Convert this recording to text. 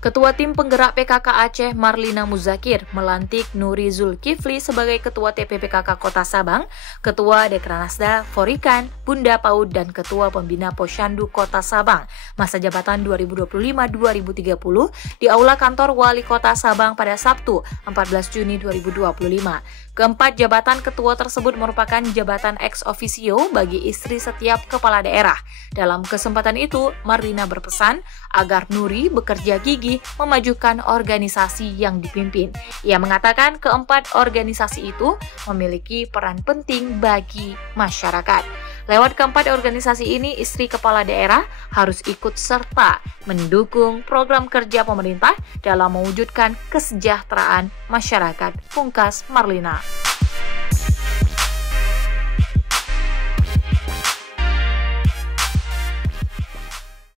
Ketua Tim Penggerak PKK Aceh Marlina Muzakir melantik Nuri Zulkifli sebagai Ketua TP PKK Kota Sabang, Ketua Dekranasda Forikan, Bunda PAUD, dan Ketua Pembina Posyandu Kota Sabang masa jabatan 2025-2030 di Aula Kantor Wali Kota Sabang pada Sabtu 14 Juni 2025. Keempat jabatan ketua tersebut merupakan jabatan ex officio bagi istri setiap kepala daerah. Dalam kesempatan itu, Marlina berpesan agar Nuri bekerja gigih memajukan organisasi yang dipimpin. Ia mengatakan keempat organisasi itu memiliki peran penting bagi masyarakat. Lewat keempat organisasi ini, istri kepala daerah harus ikut serta mendukung program kerja pemerintah dalam mewujudkan kesejahteraan masyarakat, pungkas Marlina.